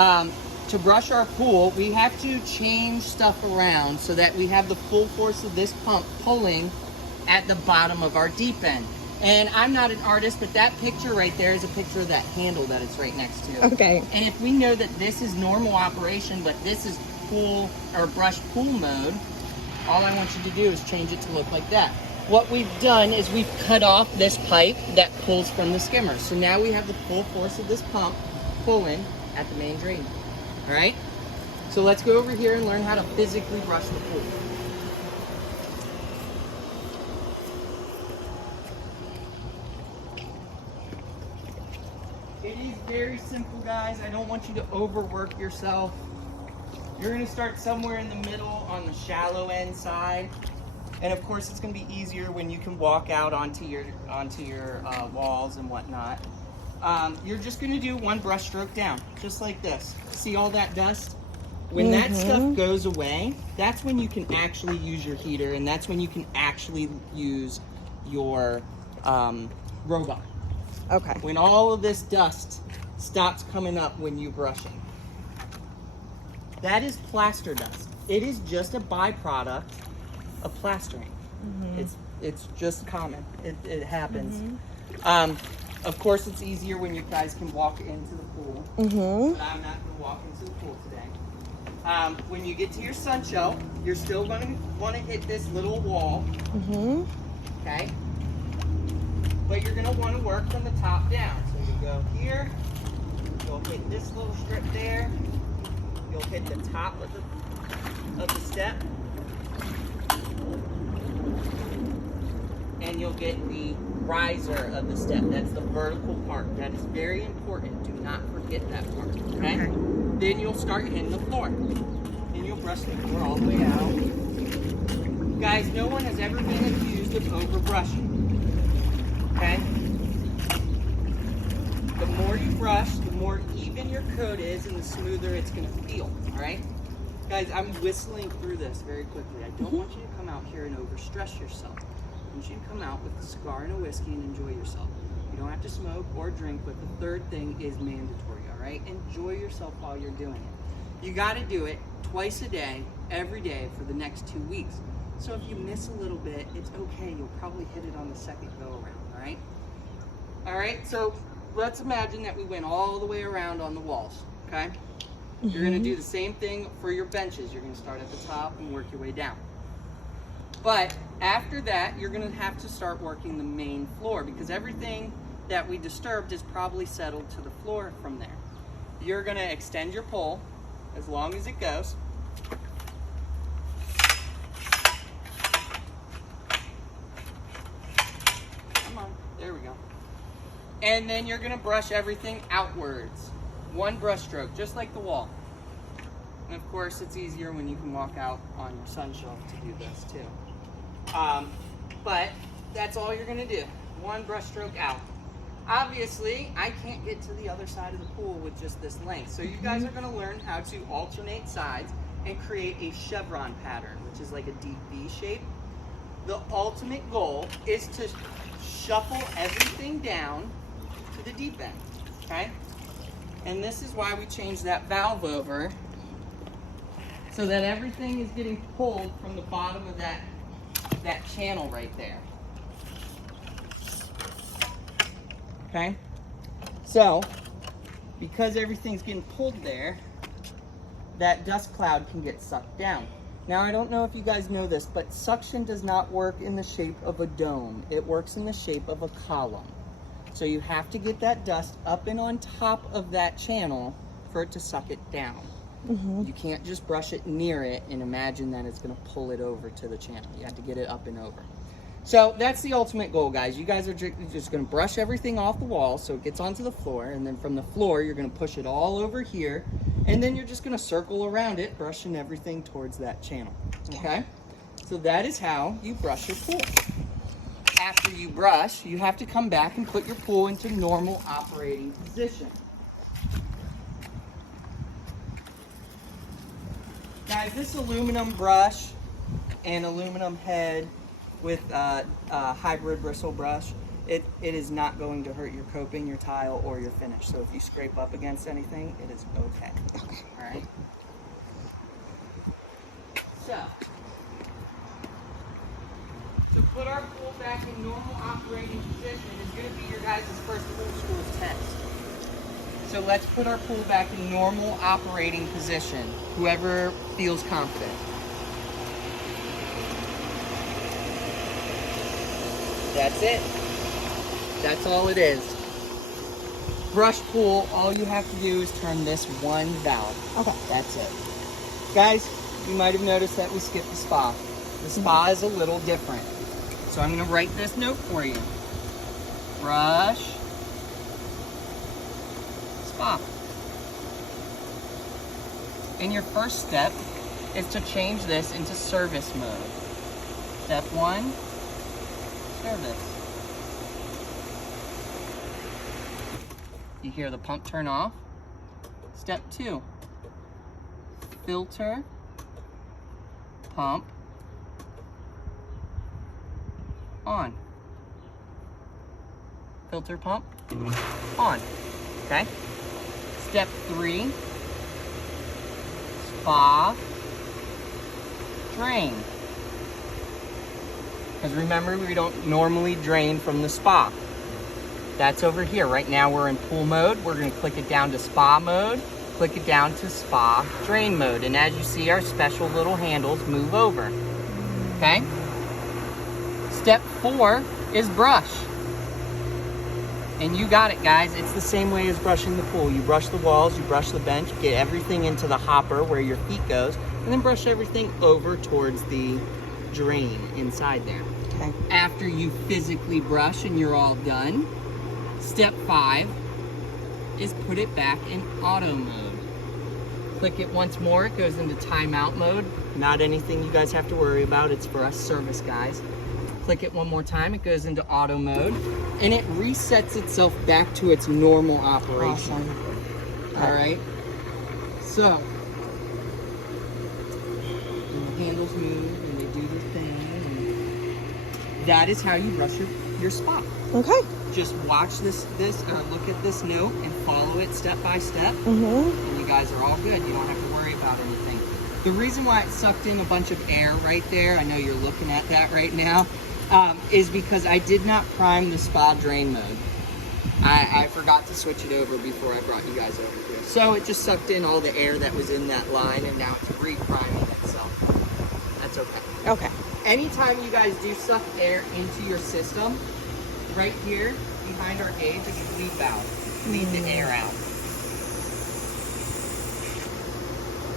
To brush our pool, we have to change stuff around so that we have the full force of this pump pulling at the bottom of our deep end. And I'm not an artist, but that picture right there is a picture of that handle that it's right next to. Okay. And if we know that this is normal operation, but this is pool or brush pool mode, all I want you to do is change it to look like that. What we've done is we've cut off this pipe that pulls from the skimmer. So now we have the full force of this pump pulling at the main drain. All right? So let's go over here and learn how to physically brush the pool. It is very simple, guys. I don't want you to overwork yourself. You're gonna start somewhere in the middle on the shallow end side. And of course, it's gonna be easier when you can walk out onto your walls and whatnot. You're just gonna do one brush stroke down, just like this. See all that dust? When that stuff goes away, that's when you can actually use your heater, and that's when you can actually use your robot. Okay. When all of this dust stops coming up when you're brushing. That is plaster dust. It is just a byproduct of plastering. It's just common. It happens. Of course, it's easier when you guys can walk into the pool. But I'm not going to walk into the pool today. When you get to your sun shelf, you're still going to want to hit this little wall. Okay? But you're going to want to work from the top down. So you go here, you'll hit this little strip there, you'll hit the top of the step, and you'll get the riser of the step. That's the vertical part. That is very important. Do not forget that part. Okay? Then you'll start hitting the floor. Then you'll brush the floor all the way out. Guys, no one has ever been accused of over-brushing. Okay? The more you brush, the more even your coat is and the smoother it's going to feel. Alright? Guys, I'm whistling through this very quickly. I don't want you to come out here and overstress yourself. I want you to come out with a cigar and a whiskey and enjoy yourself. You don't have to smoke or drink, but the third thing is mandatory, all right? Enjoy yourself while you're doing it. You got to do it twice a day, every day for the next 2 weeks. So if you miss a little bit, it's okay. You'll probably hit it on the second go around, all right? All right, so let's imagine that we went all the way around on the walls, okay? You're going to do the same thing for your benches. You're going to start at the top and work your way down. But after that, you're going to have to start working the main floor because everything that we disturbed is probably settled to the floor from there. You're going to extend your pole as long as it goes. Come on, there we go. And then you're going to brush everything outwards. One brush stroke, just like the wall. And of course, it's easier when you can walk out on your sun shelf to do this too. But that's all you're gonna do. One brush stroke out. Obviously, I can't get to the other side of the pool with just this length. So you guys are gonna learn how to alternate sides and create a chevron pattern, which is like a deep V shape. The ultimate goal is to shuffle everything down to the deep end, okay? And this is why we changed that valve over so that everything is getting pulled from the bottom of that channel right there. Okay? So, because everything's getting pulled there, that dust cloud can get sucked down. Now, I don't know if you guys know this, but suction does not work in the shape of a dome. It works in the shape of a column. So you have to get that dust up and on top of that channel for it to suck it down. You can't just brush it near it and imagine that it's going to pull it over to the channel. You have to get it up and over. So that's the ultimate goal, guys. You guys are just going to brush everything off the wall so it gets onto the floor, and then from the floor you're going to push it all over here, and then you're just going to circle around it, brushing everything towards that channel. Okay? So that is how you brush your pool. After you brush, you have to come back and put your pool into normal operating position. Guys, this aluminum brush and aluminum head with a hybrid bristle brush it is not going to hurt your coping, your tile, or your finish. So if you scrape up against anything, it is okay. All right. So put our pool back in normal operating position is going to be your guys' first pool school test. So let's put our pool back in normal operating position. Whoever feels confident. That's it. That's all it is. Brush pool, all you have to do is turn this one valve. Okay. That's it. Guys, you might have noticed that we skipped the spa. The spa is a little different. So I'm going to write this note for you. Brush, spa. And your first step is to change this into service mode. Step 1, service. You hear the pump turn off. Step 2, filter, pump, on. Filter, pump, on. Okay? Step 3, spa, drain. Because remember, we don't normally drain from the spa. That's over here. Right now we're in pool mode. We're going to click it down to spa mode, click it down to spa drain mode. And as you see, our special little handles move over. Okay? Step 4 is brush. And you got it, guys. It's the same way as brushing the pool. You brush the walls, you brush the bench, get everything into the hopper where your feet goes, and then brush everything over towards the drain inside there. Okay. After you physically brush and you're all done, step 5 is put it back in auto mode. Click it once more, it goes into timeout mode. Not anything you guys have to worry about, it's for us service guys. Click it one more time, it goes into auto mode, and it resets itself back to its normal operation. Awesome. All right, so the handles move and they do their thing, and that is how you brush your spot. Okay. Just watch this look at this note and follow it step by step, Mm-hmm. and you guys are all good. You don't have to worry about anything. The reason why it sucked in a bunch of air right there, I know you're looking at that right now, is because I did not prime the spa drain mode. I forgot to switch it over before I brought you guys over here. So it just sucked in all the air that was in that line, and now it's re-priming itself. That's okay. Okay. Anytime you guys do suck air into your system, right here behind our gauge is a bleed valve. Bleed the air out.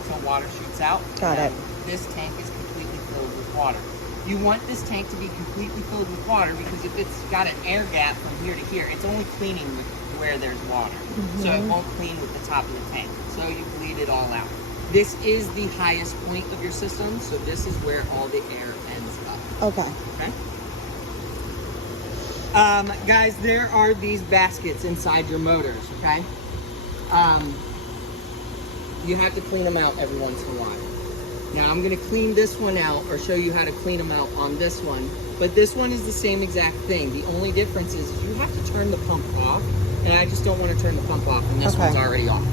So water shoots out. Got it. This tank is completely filled with water. You want this tank to be completely filled with water because if it's got an air gap from here to here, it's only cleaning with where there's water. So it won't clean with the top of the tank. So you bleed it all out. This is the highest point of your system, so this is where all the air ends up. Okay. Okay? Guys, there are these baskets inside your motors, okay? You have to clean them out every once in a while. Now I'm gonna clean this one out or show you how to clean them out on this one, but this one is the same exact thing. The only difference is you have to turn the pump off, and I just don't wanna turn the pump off, and this Okay. one's already off.